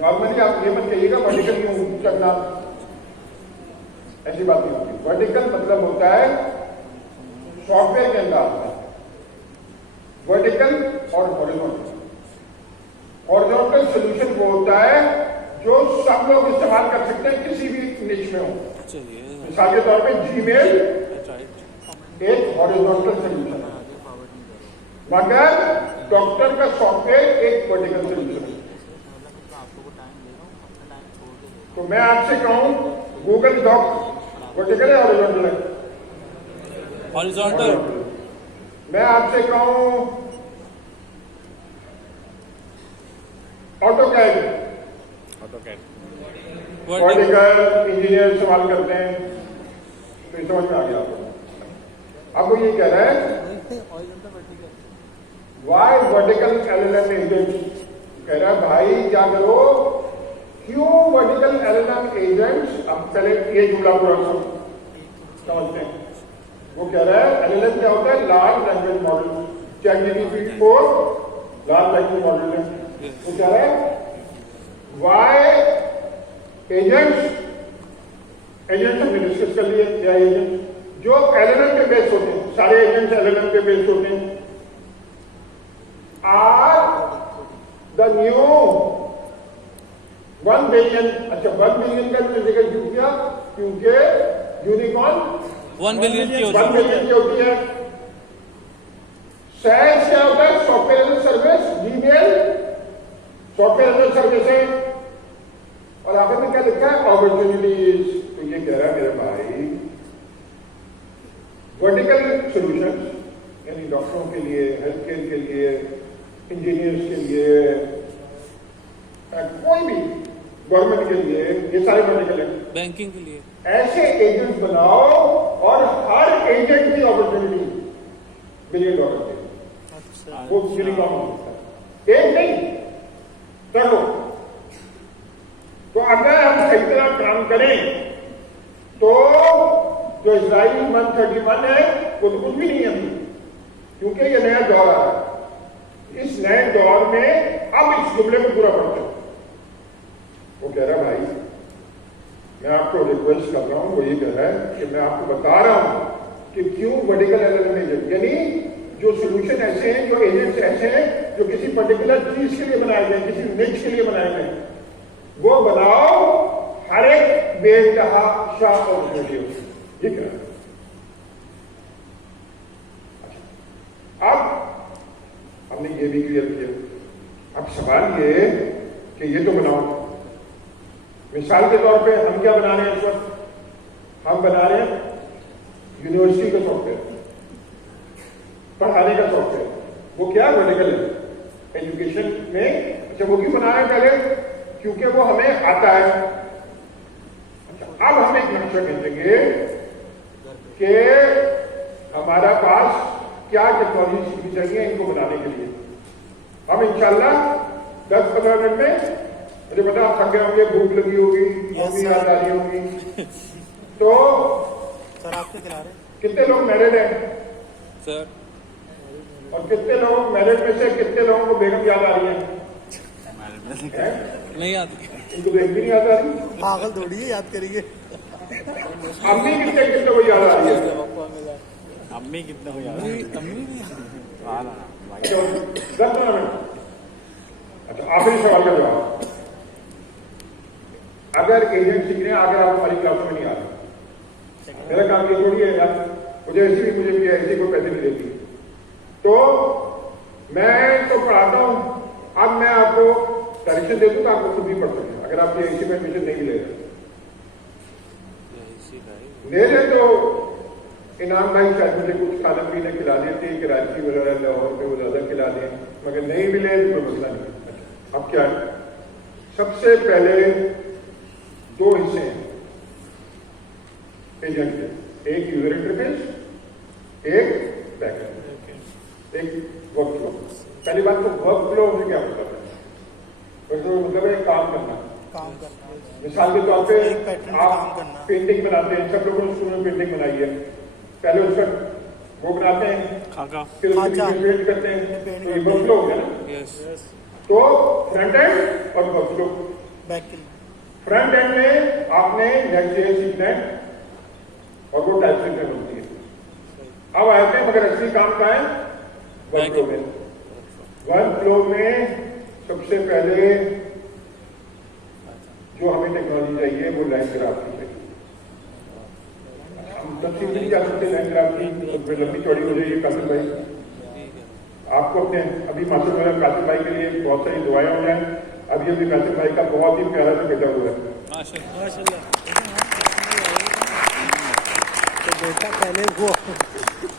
Normally आप ये मत कहिएगा वर्टिकल क्यों चलना, ऐसी बात नहीं होती। वर्टिकल मतलब होता है सॉफ्टवेयर के अंदर आता है वर्टिकल और हॉरिजॉन्टल। हॉरिजॉन्टल सॉल्यूशन वो होता है जो सब लोग इस्तेमाल कर सकते हैं किसी भी निश में हो। मिसाल के तौर पे जीमेल एक हॉरिजॉन्टल सॉल्यूशन है, मगर डॉक्टर का सॉफ्टवेयर एक वर्टिकल सॉल्यूशन है। तो मैं आपसे कहूं गूगल डॉक वर्टिकल है हॉरिजॉन्टल है? हॉरिजॉन्टल। मैं आपसे कहूं ऑटोकैड वर्टिकल, इंजीनियर सवाल करते हैं, तो समझ में आ गया आपको। अब वो ये कह रहा है वाई वर्टिकल एलएलएम एजेंट्स, कह रहा है भाई क्या करो, क्यों वर्टिकल एलएलएम एजेंट्स। अब पहले ये जुमला पूरा समझते हैं। वो कह रहा है एलएलएम क्या होता है, large language model. ChatGPT 4 large language model है। वो कह रहा है वाई एजेंट्स हमने डिस्कस कर लिए, क्या एजेंट जो एलएलएम पे बेस्ड होते हैं, सारे एजेंट्स एलएलएम पे बेस्ड होते हैं, आर द न्यू 1 बिलियन। अच्छा 1 बिलियन का जगह क्यों किया, क्योंकि यूनिकॉर्न 1 बिलियन की होती है। SaaS क्या होता है, software as a service. Gmail software as a service है। और आखिर में क्या लिखा है, अपॉर्चुनिटीज। तो ये कह रहा है मेरे भाई वर्टिकल सॉल्यूशंस यानी डॉक्टरों के लिए, हेल्थ केयर के लिए, इंजीनियर्स के लिए, कोई भी गवर्नमेंट के लिए, ये सारे वर्टिकल है। बैंकिंग के लिए ऐसे एजेंट्स बनाओ और हर एजेंट की अपॉर्चुनिटी $1 बिलियन की। अच्छा, वो यूनिकॉर्न होता है, एक नहीं करो। तो अगर हम सही तरह काम करें तो जो इजराइली 131 है वो तो कुछ भी नहीं है, क्योंकि ये नया दौर आ रहा है। इस नए दौर में अब इस जुमले को पूरा पढ़ते हैं। वो कह रहा भाई मैं आपको रिक्वेस्ट कर रहा हूं, वो ये कह रहा है कि मैं आपको बता रहा हूं कि क्यों वर्टिकल एलएलएम एजेंट, यानी जो सोल्यूशन ऐसे हैं, जो एजेंट्स ऐसे हैं जो किसी पर्टिकुलर चीज के लिए बनाए गए, किसी निच के लिए बनाए गए, वो बनाओ हर एक बेतहाशा और ठीक है। अब हमने ये भी क्लियर किया। अब सवाल ये कि ये तो बनाओ, मिसाल के तौर पे हम क्या बना रहे हैं इस वक्त, हम बना रहे हैं यूनिवर्सिटी का सॉफ्टवेयर, पढ़ाने का सॉफ्टवेयर। वो क्या वर्टिकल है एजुकेशन में। अच्छा वो क्यों बना रहे हैं, पहले क्योंकि वो हमें आता है। अच्छा अब हम एक नक्शा खींचेंगे कि हमारा पास क्या टेक्नोलॉजी सीखनी चाहिए इनको बनाने के लिए। हम इंशाल्लाह 10-15 मिनट में, मुझे पता आप थक गए होंगे, भूख लगी होगी, मम्मी याद आ रही होगी। तो सर आपके खिला रहे कितने लोग मैरिड हैं सर, और कितने लोग मैरिड में से कितने लोगों को बेगम याद आ रही है? नहीं आती, इनको बेगम भी नहीं याद आ रही। पागल थोड़ी है, याद करिए। अम्मी कितने कितने को याद आ रही है? अम्मी कितना हो यार, अच्छा आखिरी सवाल का जवाब, अगर एजेंट सीख रहे हैं, अगर आप हमारी क्लास में नहीं आ रहे, मेरा काम ये थोड़ी है यार, मुझे ऐसी कोई पैसे नहीं देती, तो मैं तो पढ़ाता हूं। अब मैं आपको डायरेक्शन दे दूंगा, आपको खुद भी पढ़ सकते हैं। अगर आप एसी में एडमिशन नहीं ले ले तो इनाम भाई शायद मुझे कुछ खाने पीने खिला देते, कराची वगैरह लाहौर पे वो ज्यादा खिला दें, मगर नहीं मिले तो कोई मसला नहीं। अब क्या है, सबसे पहले 2 हिस्से हैं एजेंट के, एक यूजर इंटरफेस, एक बैकएंड, एक वर्कफ्लो। पहली बात तो वर्कफ्लो से क्या मतलब है, वर्कफ्लो मतलब है काम करना। मिसाल के तौर पे आप पेंटिंग बनाते हैं, सब लोगों ने स्कूल में पेंटिंग बनाई है, पहले उसका वो बनाते हैं, फिर उसकी पेंट करते हैं, तो ये वर्कफ्लो हो गया ना। तो फ्रंट एंड और वर्कफ्लो। बैक के लिए फ्रंट एंड में आपने नेक्स्ट सीखना है और वो टाइप सीखने बनती है। अब आते हैं मगर असली काम का है वर्क फ्लो में। वर्क फ्लो में सबसे पहले जो हमें टेक्नोलॉजी चाहिए वो लाइन ग्राफ की चाहिए। हम सब सीख नहीं जा सकते लाइन ग्राफ की, तो लंबी चौड़ी हो जाएगी। कासिम भाई आपको अपने अभी मासूम कासिम भाई के लिए बहुत सारी दुआएं हो जाए। अभी अभी कासिम भाई का बहुत ही प्यारा सा बेटा हुआ है। माशाल्लाह। तो बेटा पहले वो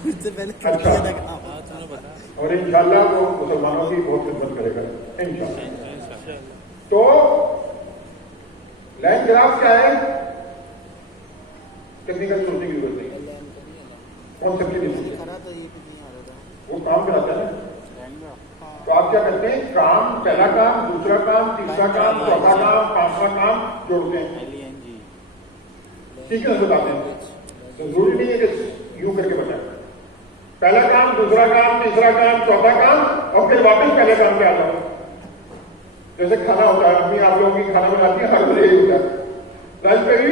इससे पहले कर अच्छा। दिया था काम। हाँ तुमने बताया। और इंशाल्लाह वो मुसलमानों की बहुत खिदमत करेगा इंशाल्लाह। तो लाइन ग्राफ क्या है? टेक्निकल सोचने की जरूरत नहीं, कॉन्सेप्ट की सोचने खरा तो ये भी नहीं आ रहा था। वो काम कराता है ना। तो आप क्या करते हैं? काम, पहला काम, दूसरा काम, तीसरा काम, चौथा काम, पांचवा काम जोड़ते हैं, सीक्वेंस बताते हैं। तो जरूरी नहीं है कि यूं करके बताए। पहला काम, दूसरा काम, तीसरा काम, चौथा काम और फिर वापस पहले काम पे आ जाओ। जैसे खाना होता है, अम्मी आप लोगों की खाना बनाती है, हर बजे होता है। लंच पे भी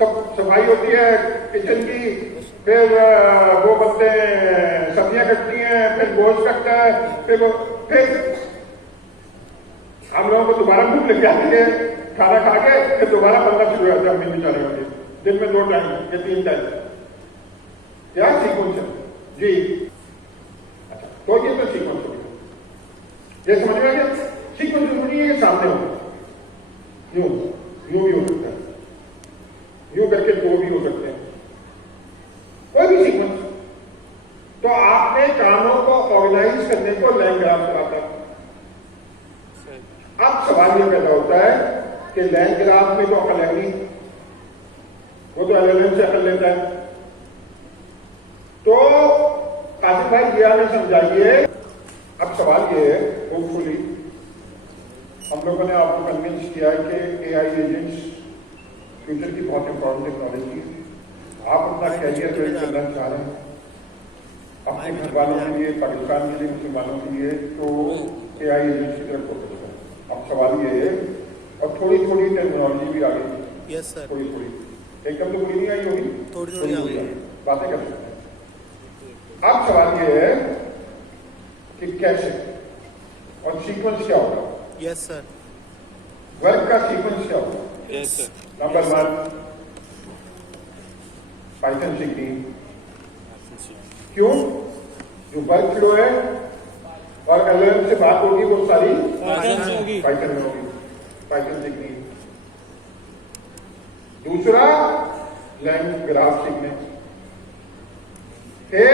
सब सफाई होती है किचन की, फिर वो बनते हैं, सब्जियां कटती हैं, फिर गोश्त कटता है, फिर हम लोगों को दोबारा भूख लग जाती है, खाना खा के फिर दोबारा बनना शुरू हो जाता है। अम्मी बेचारे होते दिन में 2 टाइम या 3 टाइम। क्या सीक्वेंस है जी? अच्छा, तो ये तो सीक्वेंस हो गया। ये समझ में आ गया? सीक्वेंस जरूरी है कि सामने हो, यूं यूं भी हो सकता है, यूं करके 2 भी हो सकते हैं, कोई भी सीक्वेंस। तो आपने कामों को ऑर्गेनाइज करने को लाइन ग्राफ कराता है। अब सवाल यह पैदा होता है कि लाइन ग्राफ में तो अकल है नहीं, वो तो एलएलएम से अकल लेता है। तो कासिम भाई ये हमें समझाइए। अब सवाल ये है, होपफुली हम लोगों ने आपको कन्विंस किया है कि एआई एजेंट्स फ्यूचर की बहुत इंपॉर्टेंट टेक्नोलॉजी है। आप अपना कैरियर बिल्ड करना चाह रहे हैं अपने घर वालों के लिए, पाकिस्तान के लिए, मुसलमानों के लिए, तो एआई एजेंट्स की तरफ फोकस करें। अब सवाल ये है, और थोड़ी थोड़ी टेक्नोलॉजी भी आ गई, यस सर, थोड़ी थोड़ी, एकदम तो पूरी नहीं आई होगी, थोड़ी थोड़ी आ गई है। बातें कर सकते हैं। अब सवाल ये है कि कैसे और सीक्वेंस क्या होगा? यस सर, वर्क का सीक्वेंस क्या होगा? Yes sir. नंबर 1 पाइथन सीखनी। क्यों? जो वर्क फ्लो है और एलएलएम से बात होगी वो सारी पाइथन से होगी। पाइथन में होगी, पाइथन सीखनी। दूसरा लाइन ग्राफ सीखने, फिर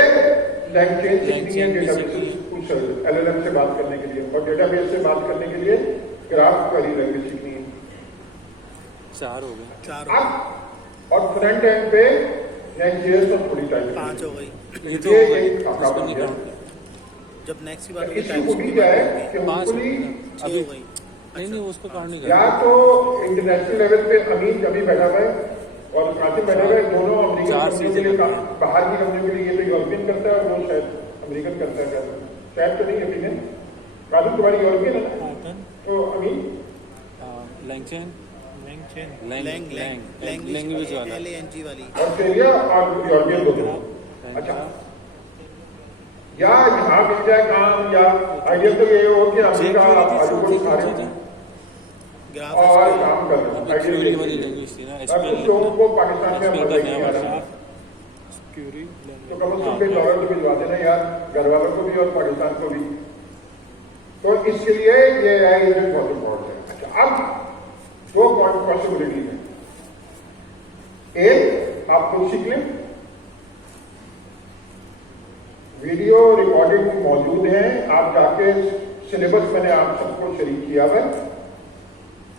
लाइन चेन सीखनी है डेटाबेस उस एलएलएम से बात करने के लिए, और डेटाबेस से बात करने के लिए ग्राफ वाली लैंग्वेज सीखनी है। 4 हो गए। 4 अब और फ्रंट एंड पे नेक्स्ट तो थोड़ी टाइम 5 हो गई। ये तो ये हो गए। एक आका इसको बन नहीं गया। काउंट। जब नेक्स्ट की बात इसकी खूबी क्या है कि 5 होपफुली अभी हो गई। नहीं नहीं उसको काउंट नहीं या करना। तो इंटरनेशनल लेवल पे अमीन अभी बैठा हुआ है और कासिम बैठा हुआ है, दोनों अमेरिकन 4 कंपनियों के लिए बाहर की कंपनियों के लिए, ये तो यूरोपियन करता है और वो शायद अमेरिकन करता है। शायद तो नहीं ओपिनियन, कासिम तुम्हारी यूरोपियन है ना? तो अमीन लैंगचेन लैंग्वेज लैंग्वेज वाला। LANG वाली। ऑस्ट्रेलिया और यूरोपियन दोनों। अच्छा, या यहाँ मिल जाए काम, या आइडिया तो ये हो कि अमेरिका आलू को खा रहे हैं ग्राफ और काम कर रहे हैं। अभी आइडिया क्यूरी ये वाली है। लैंग्वेज थी ना अब कुछ लोगों को पाकिस्तान में SQL मजा का ही नया नहीं आ रहा, वर्जन। क्यूरी तो कम से कम पे डॉलर तो भिजवा देना यार, घर वालों को भी और पाकिस्तान को भी। तो इसके लिए ये है बहुत इम्पोर्टेंट है। अच्छा, अब 2 पॉसिबिलिटी है। एक, आप खुद सीख लें, वीडियो रिकॉर्डिंग मौजूद है, आप जाके सिलेबस मैंने आप सबको शरीक किया हुआ है,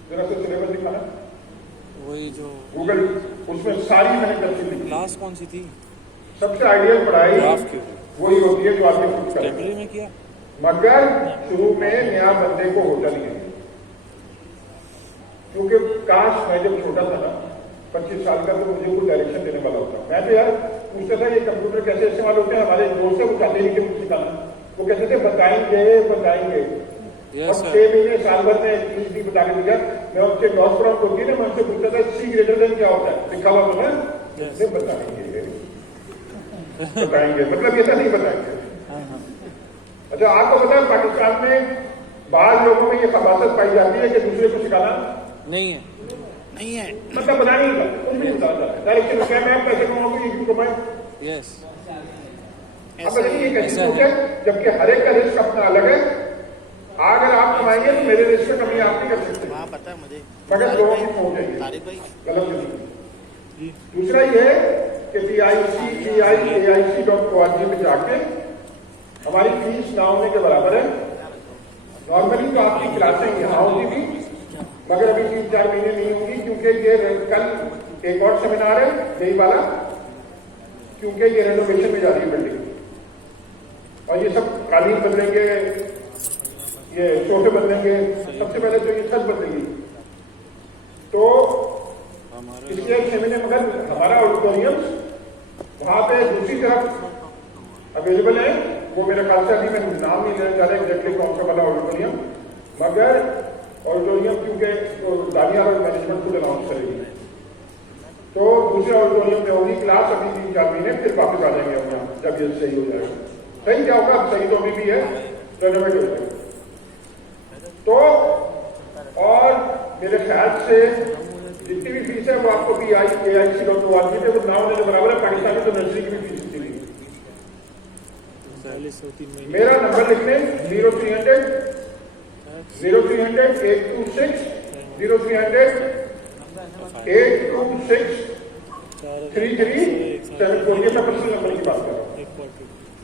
जरा सा सिलेबस दिखाना वही जो गूगल, उसमें सारी मैंने तफसील लिखी। क्लास कौन सी थी? सबसे आइडियल पढ़ाई ग्राफ क्यूरी वही होती है जो आपने खुद करा, कैटरी में किया। मगर शुरू में नया बंदे को होता नहीं है। क्योंकि काश मैं जब छोटा था ना, 25 साल का, तो मुझे कोई डायरेक्शन देने वाला होता। मैं तो यार पूछता था ये कंप्यूटर कैसे इस्तेमाल होते हैं, हमारे दोस्त से वो चाहते नहीं कि मुझे सिखाना, वो कहते थे बताएंगे बताएंगे। Yes, और sir. 6 महीने साल भर में फीस भी बता के दिया। मैं उनसे नॉर्थ फ्रंट होती है ना, मैं उनसे पूछता था सी ग्रेटर देन क्या होता है, लिखा हुआ तो है नहीं बताएंगे, बताएंगे मतलब ये तो नहीं बताएंगे। अच्छा, आपको पता है पाकिस्तान में बाहर लोगों में ये खबासत पाई जाती है कि दूसरे को सिखाना नहीं है। नहीं है। मतलब बता नहीं था, कुछ भी नहीं बताया जाता। डायरेक्शन क्या मैं पैसे कमाऊंगी, ये क्यों कमाए? यस। अब देखिए ये कैसी सोच है, जबकि हर एक का रिस्क अपना अलग है। अगर आप कमाएंगे तो मेरे रिस्क में कमी आप नहीं कर सकते, वहाँ पता है मुझे। मगर लोगों की सोच है ये तारिक भाई गलत नहीं। दूसरा ये है कि PIC.org में जाके हमारी फीस ना होने के बराबर है। नॉर्मली तो आपकी क्लासें यहाँ होती थी, मगर अभी 3-4 महीने नहीं होंगी, क्योंकि ये कल एक और सेमिनार है यही वाला, क्योंकि ये रेनोवेशन में जा रही है बिल्डिंग और ये सब कालीन बदलेंगे, ये सोफे बदलेंगे, सबसे पहले तो ये छत बदलेगी। तो इसलिए एक सेमिनार, मगर हमारा ऑडिटोरियम वहां पे दूसरी तरफ अवेलेबल है। वो मेरे ख्याल से अभी मैं नाम नहीं लेना चाह रहा एग्जैक्टली कौन सा वाला ऑडिटोरियम, मगर ऑडिटोरियम क्योंकि दानिया और मैनेजमेंट खुद अनाउंस करेगी, तो दूसरे ऑडिटोरियम में होगी क्लास अभी 3-4 महीने, फिर वापस आ जाएंगे अपना जब ये सही हो जाएगा। सही क्या होगा, अब सही तो अभी भी है, रेनोवेट हो जाएगा। तो और मेरे ख्याल से जितनी भी फीस है वो आपको PIC.org पे वो ना होने के बराबर है। पाकिस्तान में तो नर्सरी की भी फीस इतनी नहीं। मेरा नंबर लिख लें 0300 826 0300 826 3374। ये मैं पर्सनल नंबर की बात कर रहा हूँ।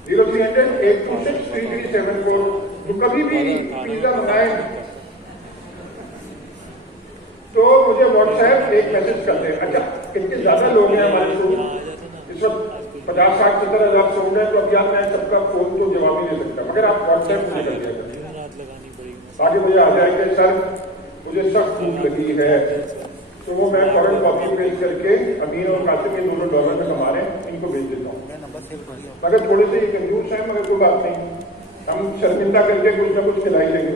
0300 826 3374। तो कभी भी पिज्जा मंगाए तो मुझे व्हाट्सएप एक मैसेज कर दें। अच्छा, इतने ज्यादा लोग हैं हमारे स्टूडेंट, इस वक्त 50-60-70 हजार स्टूडेंट है, तो अब यार मैं सबका फोन तो जवाब ही नहीं सकता, मगर आप व्हाट्सएप में कर दिया आगे मुझे आ जाएंगे, सर मुझे सख्त भूख लगी है, तो वो मैं फौरन कॉपी पेस्ट करके अमीर और कासिम ये दोनों डॉलर में कमा रहे हैं, इनको भेज देता हूँ। मगर थोड़े से ये कंजूस है, मगर कोई बात नहीं, हम शर्मिंदा करके कुछ ना कुछ खिलाई लेंगे।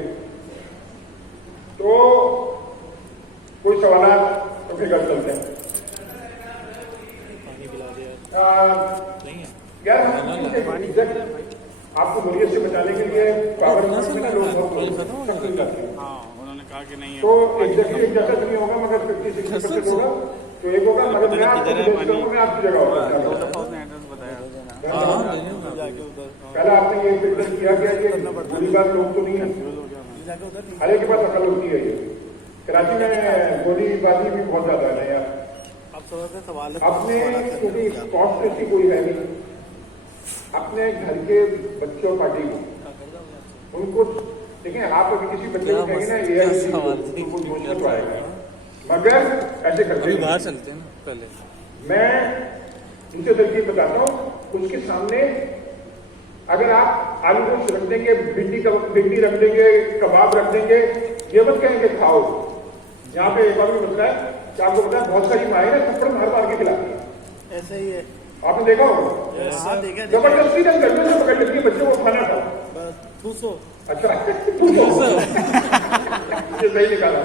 तो कोई सवाल तो फिर कर चलते हैं। आपको बोरियत से बचाने के लिए पावर में ना लोग उन्होंने कहा कि नहीं है, तो एग्जैक्टली एक जैसा नहीं होगा, मगर 50-60% होगा। तो एक होगा, मगर मैं आपकी जगह होगा। एड्रेस बताया पहले आपने ये फिल्टर किया गया, ये बुरी बात लोग तो नहीं है, हर एक के पास अकल होती है। ये कराची में गोलीबाजी भी बहुत ज्यादा है यार। अपने क्योंकि कॉस्ट ऐसी कोई है नहीं, अपने घर के बच्चों पार्टी को उनको देखें, आप अभी किसी बच्चे को कहेंगे ना ये मुश्किल तो आएगा, मगर ऐसे करते हैं। बाहर चलते हैं ना पहले। मैं दूसरे तरकीब बताता हूँ। उसके सामने अगर आप आलू गोश्त रख देंगे, भिंडी रख देंगे, कबाब रख देंगे, ये मत कहेंगे खाओ। यहाँ पे एक बार भी मसला है कि आपको पता है बहुत सारी माएँ ना थप्पड़ मार के खिलाती है। ऐसा ही है, आपने देखा होगा, हाँ देखा। जबरदस्ती नहीं करते से पकड़ लेती है बच्चे को खाना खाओ। अच्छा ये सही निकाला।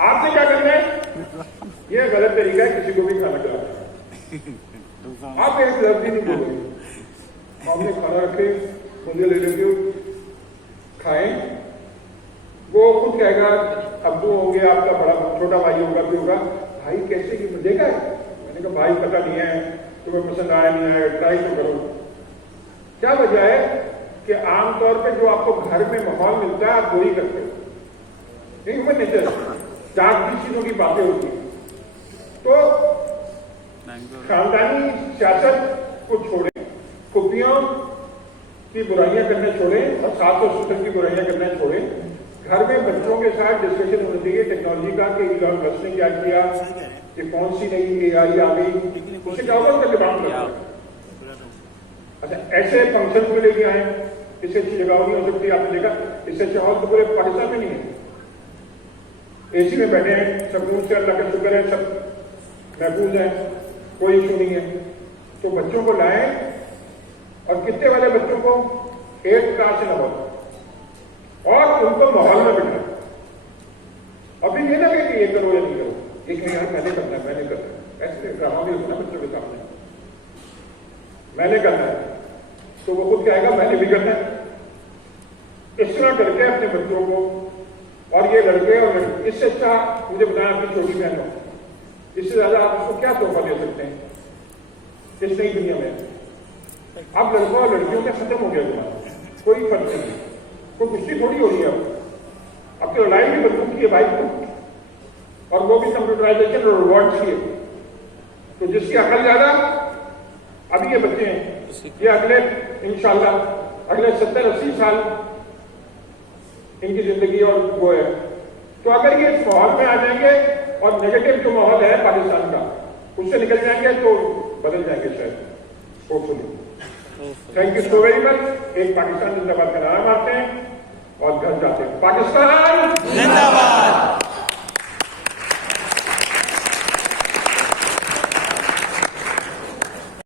आपने क्या करना है, ये गलत तरीका है किसी को भी खाना खिलाना। आप एक लफ्ज ही नहीं बोलोगे, हमने खाना रखे, मुझे ले लेते हो, खाएं। वो खुद कहेगा, अब्बू हो गया आपका, बड़ा छोटा भाई होगा, फिर होगा भाई कैसे की देखा है। मैंने कहा भाई पता नहीं है, तुम्हें पसंद आया नहीं आया, ट्राई तो करो। क्या वजह है कि आमतौर पे जो आपको घर में माहौल मिलता है आप वही करते हो। ह्यूमन नेचर, चार चीजों की बातें होती हैं। तो खानदानी सियासत को छोड़ें, खुफियों की बुराइयां करना छोड़ें और साफ और सुथर की बुराइयां करना छोड़ें। घर में बच्चों के साथ डिस्कशन होनी चाहिए टेक्नोलॉजी का, कि इलॉन मस्क ने क्या किया, कि कौन सी नई AI आ गई, उससे क्या होगा, उसका दिमाग लगेगा। अच्छा, ऐसे फंक्शन को लेके आए, इससे अच्छी जगह नहीं हो सकती। आपने देखा, इससे अच्छा हॉल तो पूरे पाकिस्तान में नहीं है। AC में बैठे हैं, सुकून से, अल्लाह का शुक्र है, सब महफूज है, कोई इशू नहीं है। तो बच्चों को लाएं, और कितने वाले बच्चों को 8 क्लास से लगो, और उनको माहौल में बिठाए। अभी ये ना कि ये करो या नहीं करो, ये कहें यार मैंने करना है, मैंने करना है, ऐसे ड्रामा भी होता है बच्चों के सामने, मैंने करना है, तो वो खुद कहेगा मैंने भी करना है। इस तरह करके अपने बच्चों को, और ये लड़के और लड़की, इससे अच्छा मुझे बताया अपनी छोटी बहन हो, इससे ज्यादा आप उसको क्या तोहफा दे सकते हैं इस नई दुनिया में। अब लड़कों और लड़कियों का खत्म हो गया तुम्हारा, कोई फर्क नहीं, कोई कुश्ती थोड़ी हो रही है अब तो लड़ाई भी बंदूक की है भाई को, और वो भी कंप्यूटराइजेशन और रोबोट की है। तो जिसकी अकल ज्यादा, अभी ये बच्चे हैं, ये अगले इंशाल्लाह अगले 70-80 साल इनकी जिंदगी और वो है। तो अगर ये इस माहौल में आ जाएंगे और नेगेटिव जो माहौल है पाकिस्तान का, उससे निकल जाएंगे तो बदल जाएंगे शायद, hopefully. Thank you so very much. एक पाकिस्तान जिंदाबाद का नारा मारते हैं और घर जाते हैं। पाकिस्तान जिंदाबाद।